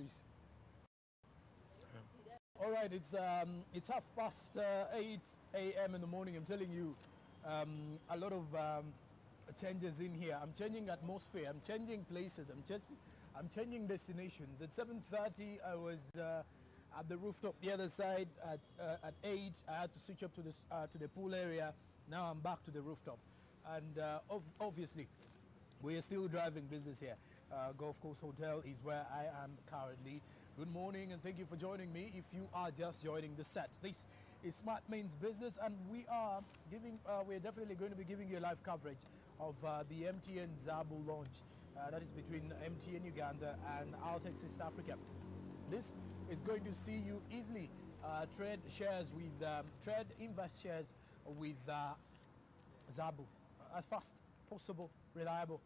Please. All right, it's 8:30 a.m. in the morning. I'm telling you, a lot of changes in here. I'm changing atmosphere. I'm changing places. I'm changing destinations. At 7:30, I was at the rooftop the other side. At 8, I had to switch up to the pool area. Now I'm back to the rooftop, and obviously, we are still driving business here. Golf Course Hotel is where I am currently. Good morning and thank you for joining me. If you are just joining the set, this is Smart Means Business, and we are definitely going to be giving you a live coverage of the MTN Zaabu launch. That is between MTN Uganda and Altx East Africa. This is going to see you easily invest shares with Zaabu as fast possible, reliable.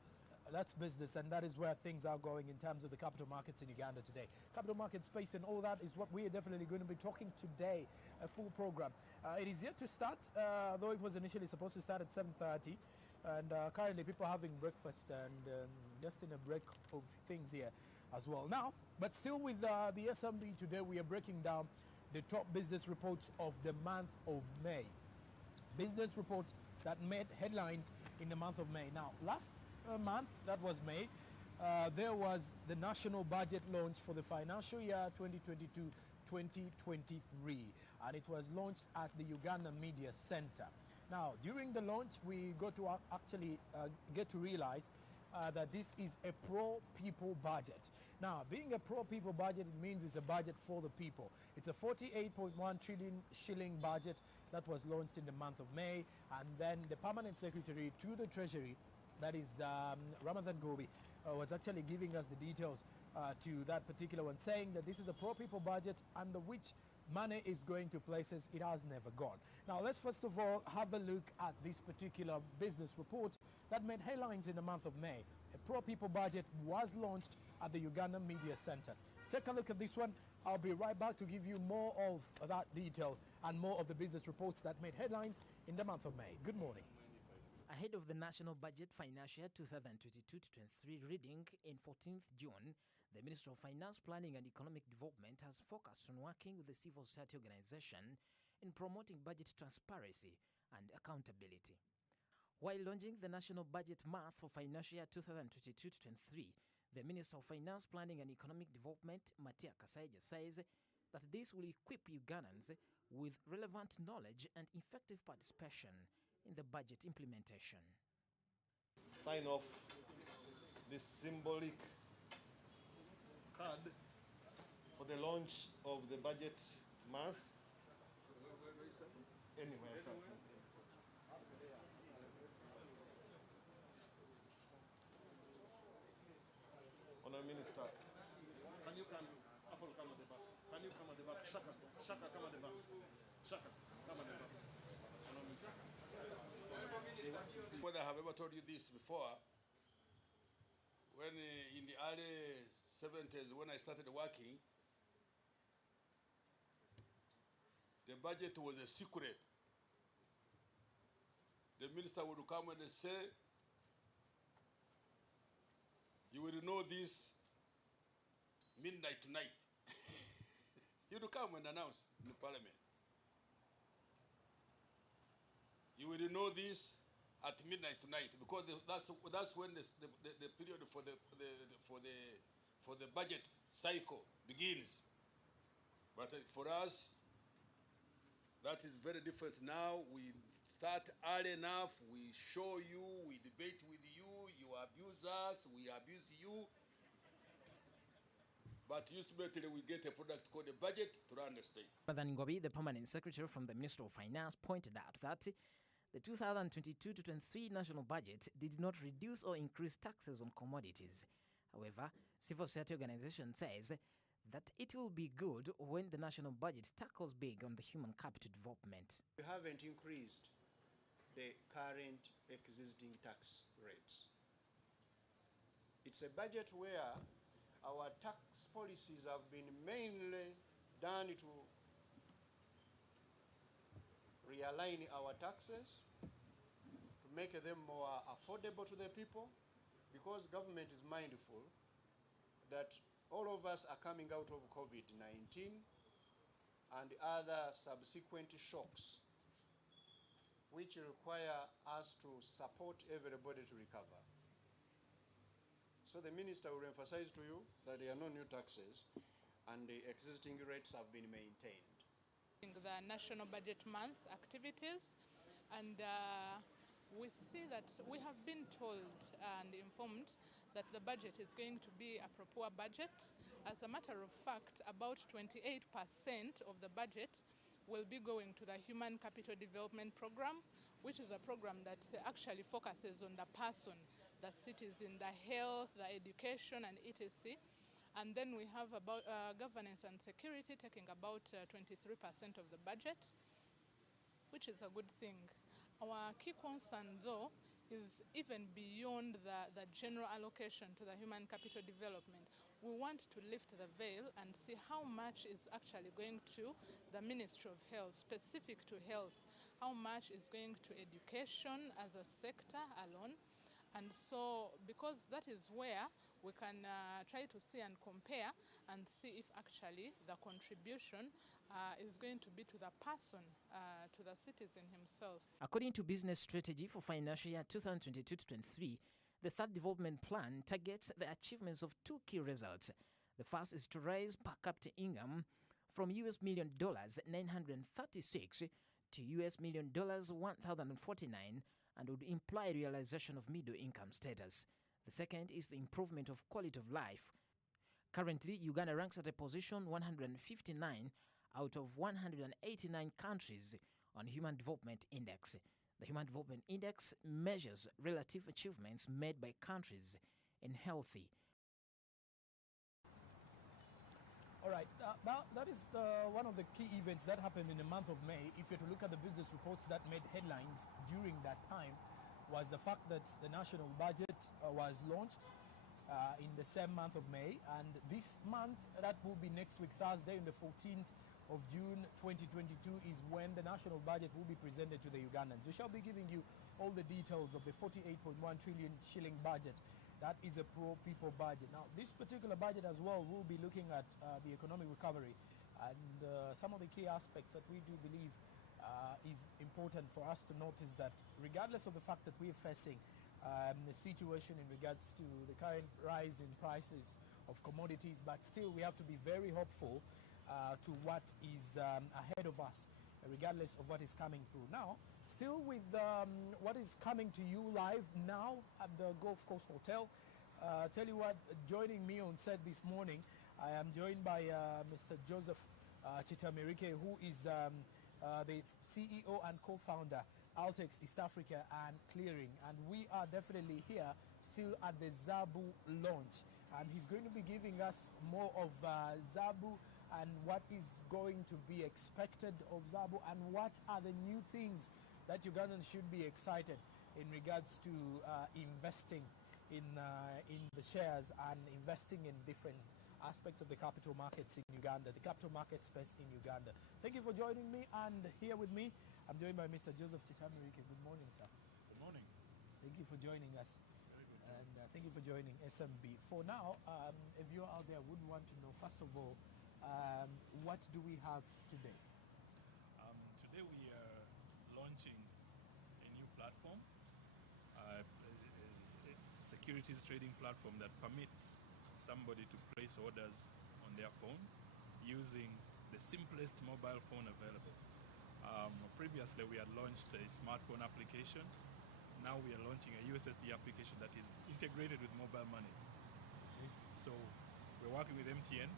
That's business, and that is where things are going in terms of the capital markets in Uganda today. Capital market space and all that is what we are definitely going to be talking today, a full program. It is yet to start, though it was initially supposed to start at 7:30, and currently people are having breakfast and just in a break of things here as well. Now, but still with the SMB today, we are breaking down the top business reports of the month of May. Business reports that made headlines in the month of May. Now, last month, that was May, there was the national budget launch for the financial year 2022-2023, and it was launched at the Uganda Media Center. Now, during the launch, we got to actually get to realize that this is a pro-people budget. Now, being a pro-people budget, it means it's a budget for the people. It's a 48.1 trillion shilling budget that was launched in the month of May, and then the permanent secretary to the Treasury, that is Ramadhan Gobi, was actually giving us the details to that particular one, saying that this is a pro-people budget under which money is going to places it has never gone. Now, let's first of all have a look at this particular business report that made headlines in the month of May. A pro-people budget was launched at the Uganda Media Center. Take a look at this one. I'll be right back to give you more of that detail and more of the business reports that made headlines in the month of May. Good morning. Ahead of the National Budget Financial Year 2022-23 reading in 14th June, the Minister of Finance, Planning and Economic Development has focused on working with the civil society organization in promoting budget transparency and accountability. While launching the National Budget Month for Financial Year 2022-23, the Minister of Finance, Planning and Economic Development, Matia Kasaija, says that this will equip Ugandans with relevant knowledge and effective participation in the budget implementation. Sign off this symbolic card for the launch of the budget month. Anywhere, sir. Honourable Minister, can you come? Apple, come at the back. Can you come at the back? Shaka, come at the back. Shaka, come at the back. Whether I have ever told you this before, when in the early 70s, when I started working, the budget was a secret. The minister would come and say, you will know this midnight tonight. He would come and announce in the parliament. You will know this at midnight tonight, because that's when the period for the budget cycle begins. But for us, that is very different now. We start early enough. We show you. We debate with you. You abuse us. We abuse you. But ultimately, we get a product called a budget to run the state. Ramadhan Gobi, the permanent secretary from the Ministry of Finance, pointed out that the 2022-23 national budget did not reduce or increase taxes on commodities. However, civil society organization says that it will be good when the national budget tackles big on the human capital development. We haven't increased the current existing tax rates. It's a budget where our tax policies have been mainly done to realign our taxes, to make them more affordable to the people, because government is mindful that all of us are coming out of COVID-19 and other subsequent shocks which require us to support everybody to recover. So the minister will emphasize to you that there are no new taxes and the existing rates have been maintained. The National Budget Month activities, and we see that we have been told and informed that the budget is going to be a pro-poor budget. As a matter of fact, about 28% of the budget will be going to the Human Capital Development Program, which is a program that actually focuses on the person, the citizen, the health, the education, and etc. And then we have about governance and security taking about 23% of the budget, which is a good thing. Our key concern, though, is even beyond the general allocation to the human capital development. We want to lift the veil and see how much is actually going to the Ministry of Health, specific to health, how much is going to education as a sector alone. And so, because that is where we can try to see and compare and see if actually the contribution is going to be to the person, to the citizen himself. According to Business Strategy for Financial Year 2022-23, the third development plan targets the achievements of two key results. The first is to raise per capita income from $1,936 to $1,049 and would imply realization of middle income status. The second is the improvement of quality of life. Currently, Uganda ranks at a position 159 out of 189 countries on Human Development Index. The Human Development Index measures relative achievements made by countries in healthy. All right, that is one of the key events that happened in the month of May. If you're to look at the business reports that made headlines during that time, was the fact that the national budget was launched in the same month of May, and this month, that will be next week Thursday, on the 14th of June 2022, is when the national budget will be presented to the Ugandans. We shall be giving you all the details of the 48.1 trillion shilling budget. That is a pro-people budget. Now, this particular budget as well will be looking at the economic recovery and some of the key aspects that we do believe is important for us to notice, that regardless of the fact that we're facing the situation in regards to the current rise in prices of commodities, but still we have to be very hopeful to what is ahead of us, regardless of what is coming through. Now, still with what is coming to you live now at the Gulf Coast Hotel. Tell you what, joining me on set this morning, I am joined by Mr. Joseph Chitamirike, who is the CEO and co-founder, Altx East Africa and Clearing. And we are definitely here still at the Zaabu launch. And he's going to be giving us more of Zaabu and what is going to be expected of Zaabu and what are the new things that Ugandans should be excited in regards to investing in the shares and investing in different aspects of the capital markets in Uganda, the capital market space in Uganda. Thank you for joining me, and here with me, I'm joined by Mr. Joseph Chitamirike. Good morning, sir. Good morning. Thank you for joining us. Very good. And thank you for joining SMB. For now, if you're out there would want to know, first of all, what do we have today? Today we are launching a new platform, a securities trading platform that permits somebody to place orders on their phone using the simplest mobile phone available. Previously we had launched a smartphone application. Now we are launching a USSD application that is integrated with mobile money. So we're working with MTN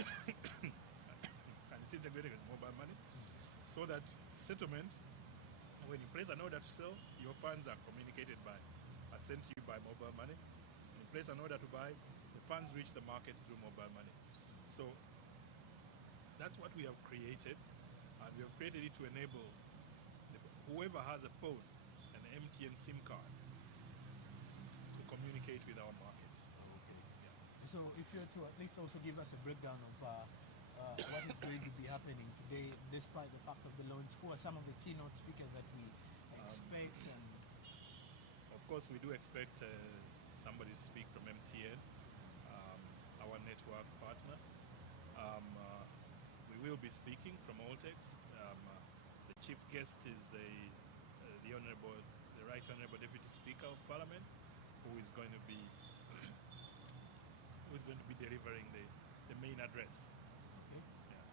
and it's integrated with mobile money so that settlement, when you place an order to sell, your funds are sent to you by mobile money. When you place an order to buy, the funds reach the market through mobile money. So that's what we have created, and we have created it to enable whoever has a phone, an MTN SIM card, to communicate with our market. Okay. Yeah. So if you're to at least also give us a breakdown of what is going to be happening today, despite the fact of the launch, who are some of the keynote speakers that we expect? And of course, we do expect somebody to speak from MTN. Our network We will be speaking from Altx. The chief guest is the Right Honorable Deputy Speaker of Parliament, who is going to be delivering the main address. Okay. Yes.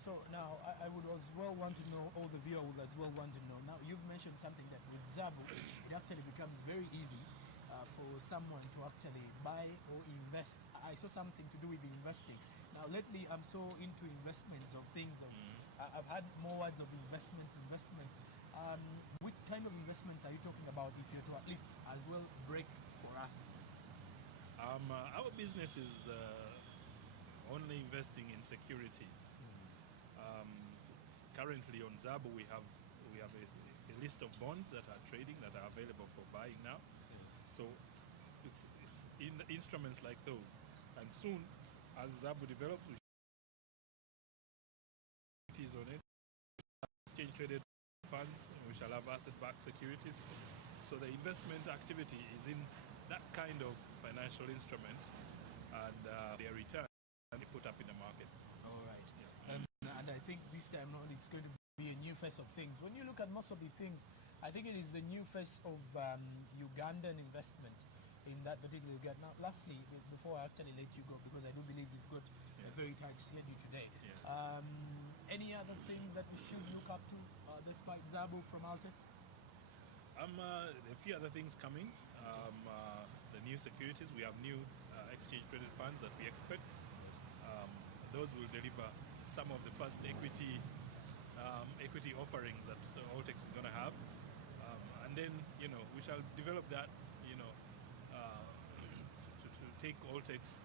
So now I would as well want to know, all the viewer would as well want to know. Now you've mentioned something that with Zaabu, it actually becomes very easy for someone to actually buy or invest. I saw something to do with investing. Now lately I'm so into investments of things. I've had more words of investment. Which kind of investments are you talking about, if you're to at least as well break for us? Our business is only investing in securities. Currently on Zaabu we have a list of bonds that are trading, that are available for buying now. So it's in instruments like those, and soon as Zaabu develops, it is on it. Exchange traded funds, we shall have asset-backed securities. So the investment activity is in that kind of financial instrument, and their return and put up in the market. All right. Yeah. And I think this time around it's going to be a new face of things. When you look at most of the things, I think it is the new face of Ugandan investment in that particular Uganda. Now, lastly, before I actually let you go, because I do believe we've got a very tight schedule today, any other things that we should look up to despite Zaabu from Altx? A few other things coming. The new securities, we have new exchange traded funds that we expect. Those will deliver some of the first equity offerings that Altx is going to have, and then we shall develop that to take Altx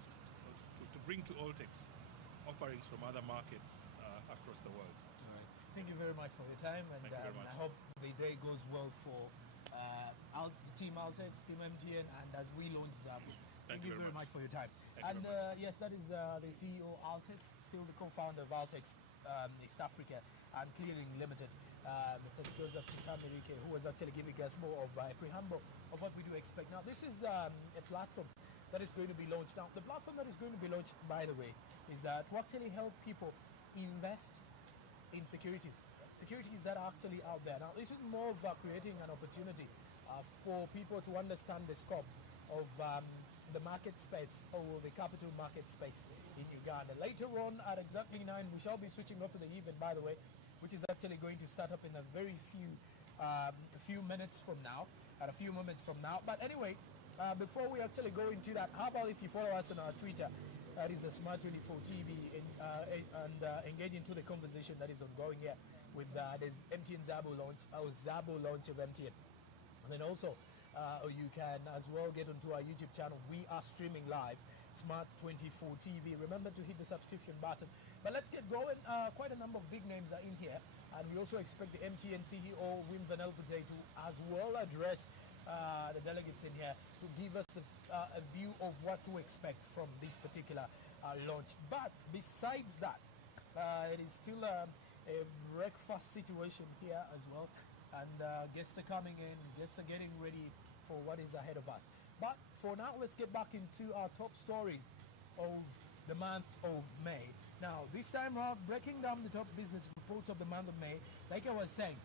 to bring to Altx offerings from other markets across the world. All right. Thank you very much for your time, and I hope the day goes well for Team Altx, Team MTN, and as we launch Zaabu. Thank you very much for your time. Yes, that is the CEO Altx, still the co-founder of Altx East Africa and Clearing Limited, Mr. Joseph Tutamirike, who was actually giving us more of a preamble of what we do expect. Now, this is a platform that is going to be launched. Now, the platform that is going to be launched, by the way, is to actually help people invest in securities that are actually out there. Now, this is more of creating an opportunity for people to understand the scope of the market space, or the capital market space in Uganda. Later on at exactly 9, we shall be switching off to the event, by the way, which is actually going to start up in a very few minutes from now, a few moments from now. But anyway, before we actually go into that, how about if you follow us on our Twitter, that is a Smart24 TV, and engage into the conversation that is ongoing here with this MTN Zaabu launch, or Zaabu launch of MTN. And then also, you can as well get onto our YouTube channel. We are streaming live, Smart24 TV. Remember to hit the subscription button. But let's get going. Quite a number of big names are in here, and we also expect the MTN CEO, Wim Van Elpete, to as well address the delegates in here to give us a view of what to expect from this particular launch. But besides that, it is still a breakfast situation here as well, and guests are coming in, guests are getting ready for what is ahead of us. But for now, let's get back into our top stories of the month of May. Now, this time around, breaking down the top business reports of the month of May, like I was saying,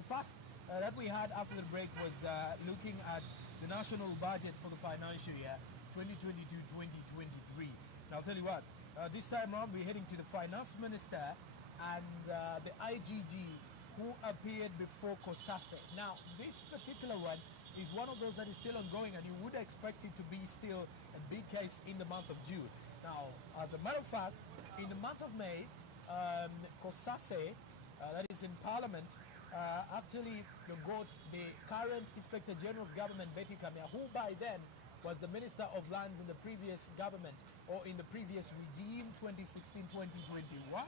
the first that we had after the break was looking at the national budget for the financial year 2022-2023. Now, I'll tell you what, this time around, we're heading to the finance minister and the IGG, who appeared before COSASE. Now, this particular one is one of those that is still ongoing, and you would expect it to be still a big case in the month of June. Now, as a matter of fact, in the month of May, COSASE, that is in Parliament, actually got the current Inspector General of Government, Betty Kamya, who by then was the Minister of Lands in the previous government, or in the previous regime, 2016-2021,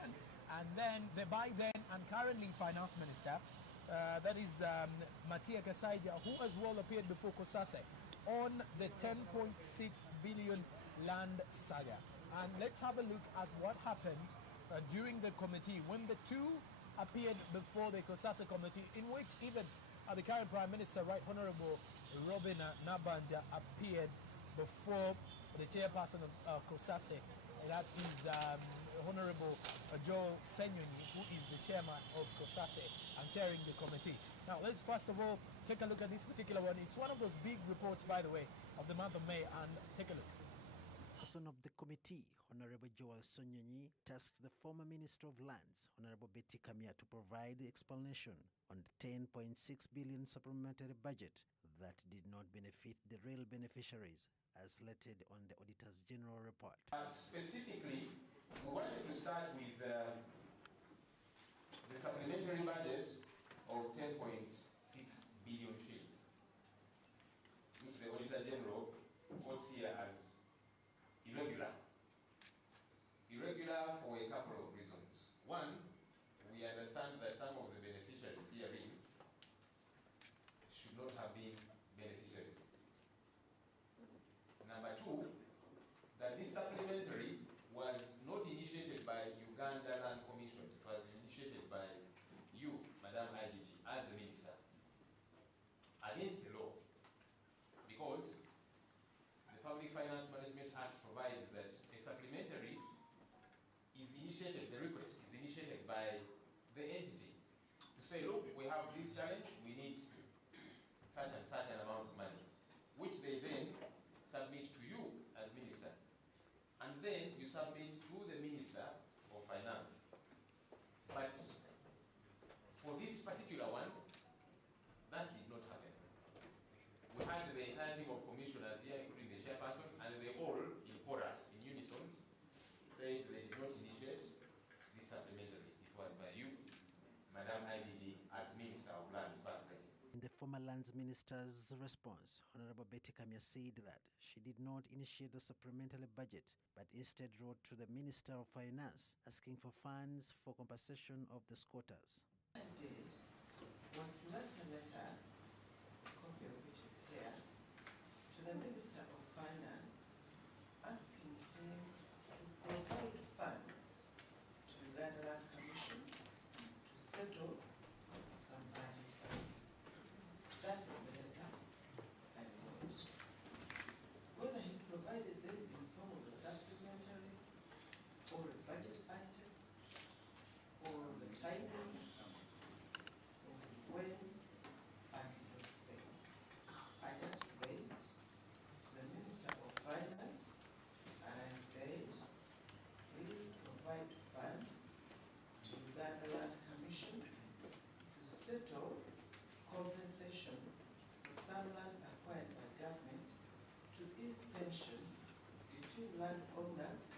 and then the by then and currently Finance Minister, that is Matia Kasaija, who as well appeared before COSASE on the 10.6 billion land saga. And let's have a look at what happened during the committee when the two appeared before the COSASE committee, in which even the current Prime Minister, Right Honorable Robin Nabanja, appeared before the chairperson of COSASE, That is Honorable Joel Senyonyi, who is the chairman of COSASE and chairing the committee. Now, let's first of all take a look at this particular one. It's one of those big reports, by the way, of the month of May, and take a look. Person of the committee, Honorable Joel Senyonyi, tasked the former Minister of Lands, Honorable Betty Kamya, to provide the explanation on the 10.6 billion supplementary budget that did not benefit the real beneficiaries, as stated on the Auditor's General Report. Specifically, we wanted to start with the supplementary budget of 10.6 billion shillings, which the Auditor General quotes here as irregular. Irregular for a couple of reasons. One, we understand that some of the beneficiaries herein should not have been beneficiaries. Number two, that this supplementary was not initiated by Uganda Land Commission. It was initiated by you, Madam IGP, as the minister, against the law, because the Public Finance Management Act provides that a supplementary is initiated, the request is initiated by the entity to say, look, we have this challenge, we need such and such an amount of money, which they then submit to you as minister. And then you submit to the Minister of Finance. But for this particular one, that did not happen. We had the entire team of commissioners here, including the chairperson, and they all, in chorus, in unison, said they did not initiate this supplementary. It was by you, Madam IDG, as Minister of Lands back then. In the former Lands Minister's response, Honorable Betty Kamya said that she did not initiate the supplementary budget, but instead wrote to the Minister of Finance asking for funds for compensation of the squatters. What I did was to write a letter, a copy of which is here, to the Minister of Finance asking him to provide funds to the Uganda Land Commission to settle some budget funds. That is the letter I wrote. Whether he provided them in the form of a supplementary or a budget item or the timing or when, I cannot say. I just raised to the Minister of Finance and I said, please provide funds to Uganda Land Commission to settle compensation for some land acquired by government to ease tension between landowners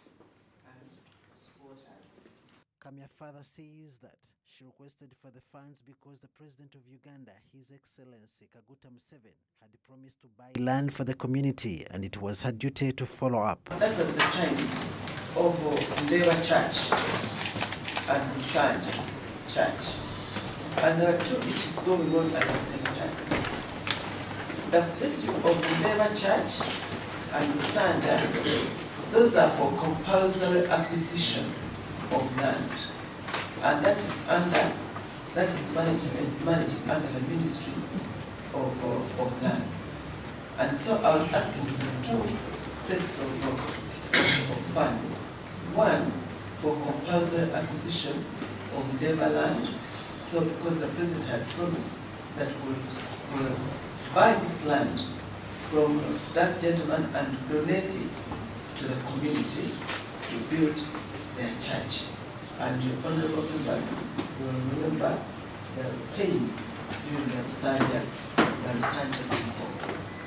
and squatters. Kamya further says that she requested for the funds because the President of Uganda, His Excellency Kaguta Museveni, had promised to buy land for the community, and it was her duty to follow up. That was the time of Ndewa Church and Lusanja Church. And there were two issues going on at the same time. The issue of Ndewa Church and Lusanja, those are for compulsory acquisition of land. And that is managed under the Ministry of Lands. And so I was asking for two sets of funds. One for compulsory acquisition of Ndewa land, so because the President had promised that we'll buy this land from that gentleman and donate it to the community to build their church. And the honorable members will remember the pain during the Lusanja people.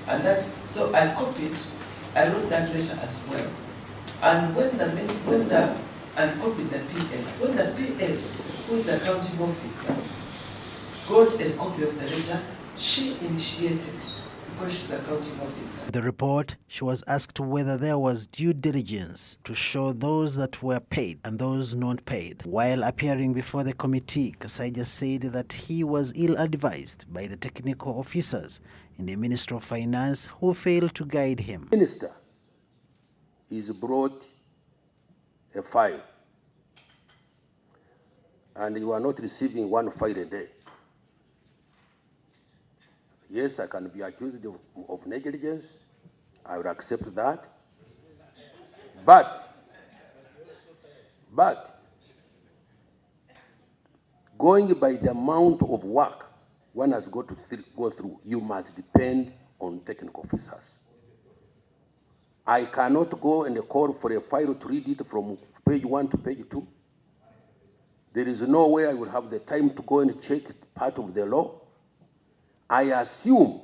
And that's, so I copied, I wrote that letter as well. And and copied the PS. When the PS, who is the accounting officer, got a copy of the letter, she initiated, because she's the accounting officer. In the report, she was asked whether there was due diligence to show those that were paid and those not paid. While appearing before the committee, Kasaija said that he was ill-advised by the technical officers in the Ministry of Finance who failed to guide him. Minister is brought a file and you are not receiving one file a day. Yes, I can be accused of negligence. I will accept that. But But going by the amount of work one has got to go through, you must depend on technical officers. I cannot go and call for a file to read it from page 1 to page 2. There is no way I will have the time to go and check part of the law. I assume,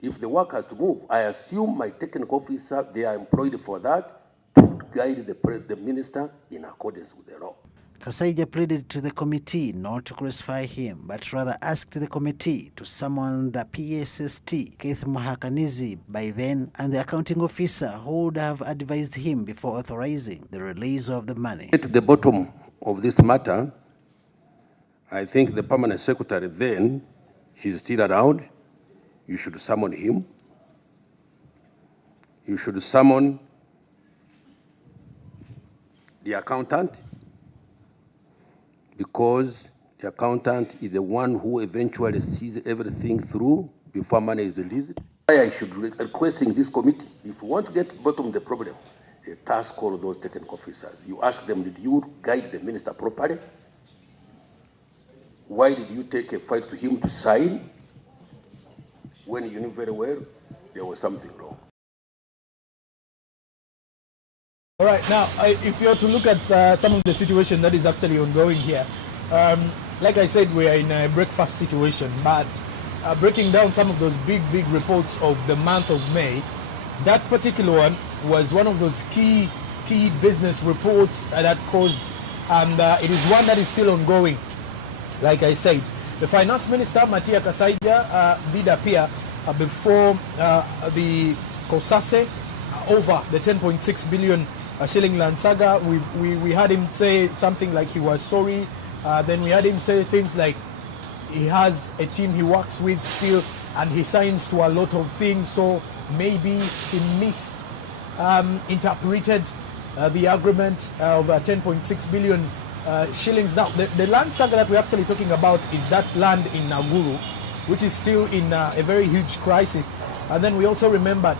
if the work has to move, I assume my technical officer, they are employed for that, to guide the minister in accordance with the law. Kasaija pleaded to the committee not to crucify him, but rather asked the committee to summon the PSST, Keith Mahakanizi, by then, and the accounting officer who would have advised him before authorizing the release of the money. At the bottom of this matter, I think the permanent secretary then, he's still around, you should summon him. You should summon the accountant, because the accountant is the one who eventually sees everything through before money is released. I should requesting this committee, if you want to get to the bottom of the problem, a task all those technical officers. You ask them, did you guide the minister properly? Why did you take a file to him to sign when you knew very well there was something wrong? All right, now, if you are to look at some of the situation that is actually ongoing here, like I said, we are in a breakfast situation, but breaking down some of those big reports of the month of May, that particular one was one of those key business reports that caused, and it is one that is still ongoing. Like I said, the finance minister, Matia Kasaija, did appear before the COSASE over the 10.6 billion shilling land saga. We had him say something like he was sorry. Then we had him say things like he has a team he works with still, and he signs to a lot of things. So maybe he misinterpreted the agreement of 10.6 billion shillings. Now, the land saga that we're actually talking about is that land in Naguru, which is still in a very huge crisis. And then we also remembered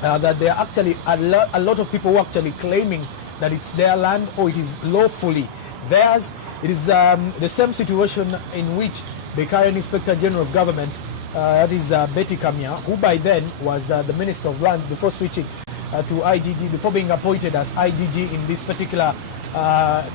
that there are actually a lot of people who are actually claiming that it's their land or it is lawfully theirs. It is the same situation in which the current Inspector General of Government, that is Betty Kamya, who by then was the Minister of Land before switching to IGG, before being appointed as IGG in this particular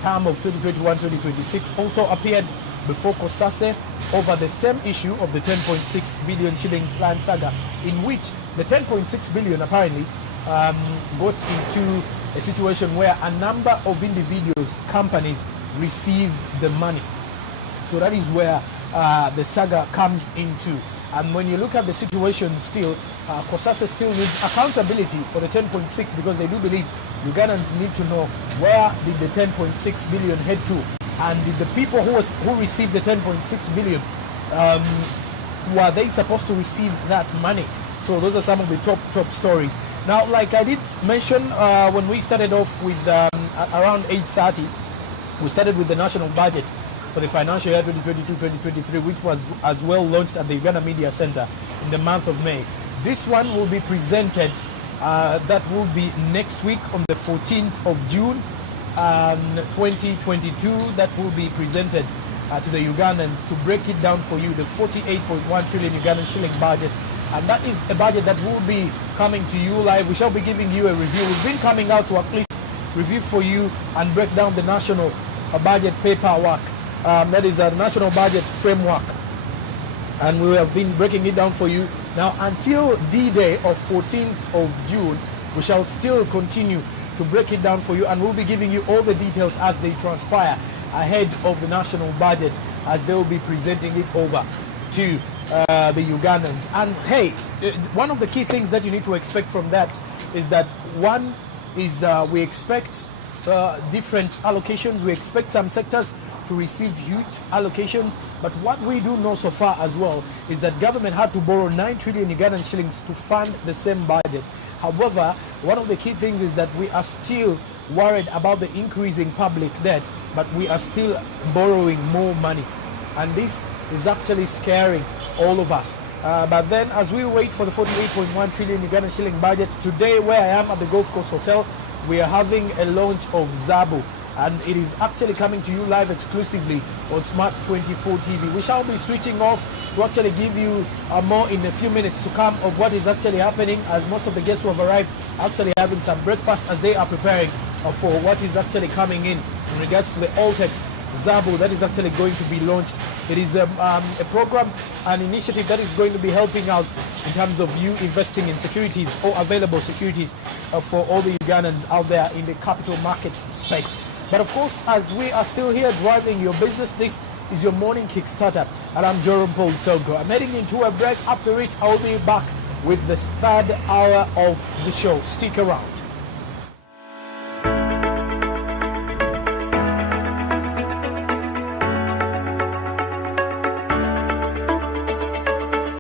term of 2021-2026, also appeared before COSASE over the same issue of the 10.6 billion shillings land saga, in which the 10.6 billion apparently got into a situation where a number of individuals, companies, received the money. So that is where the saga comes into. And when you look at the situation still, COSASE still needs accountability for the 10.6, because they do believe Ugandans need to know where did the 10.6 billion head to, and did the people who received the 10.6 billion, were they supposed to receive that money? So those are some of the top stories. Now, like I did mention when we started off with around 8:30, we started with the national budget for the financial year 2022-2023, which was as well launched at the Uganda Media Center in the month of May. This one will be presented, that will be next week on the 14th of June 2022. That will be presented to the Ugandans to break it down for you, the 48.1 trillion Ugandan shilling budget. And that is a budget that will be coming to you live. We shall be giving you a review. We've been coming out to at least review for you and break down the national budget paperwork. That is a national budget framework, and we have been breaking it down for you. Now, until the day of 14th of June, we shall still continue to break it down for you, and we'll be giving you all the details as they transpire ahead of the national budget, as they will be presenting it over to the Ugandans. And hey, one of the key things that you need to expect from that is that one is we expect different allocations. We expect some sectors to receive huge allocations, but what we do know so far as well is that government had to borrow 9 trillion Ugandan shillings to fund the same budget. However, one of the key things is that we are still worried about the increasing public debt, but we are still borrowing more money, and this is actually scaring all of us. But then, as we wait for the 48.1 trillion Ugandan shilling budget, today where I am at the Golf Course Hotel, we are having a launch of Zaabu. and it is actually coming to you live exclusively on Smart 24 TV. We shall be switching off to actually give you more in a few minutes to come of what is actually happening, as most of the guests who have arrived actually having some breakfast as they are preparing for what is actually coming in regards to the Altx Zaabu that is actually going to be launched. It is a program, an initiative that is going to be helping out in terms of you investing in securities or available securities for all the Ugandans out there in the capital markets space. But of course, as we are still here driving your business, this is your morning Kickstarter, and I'm Jerome Paul Sonko. I'm heading into a break, after which I will be back with the third hour of the show. Stick around.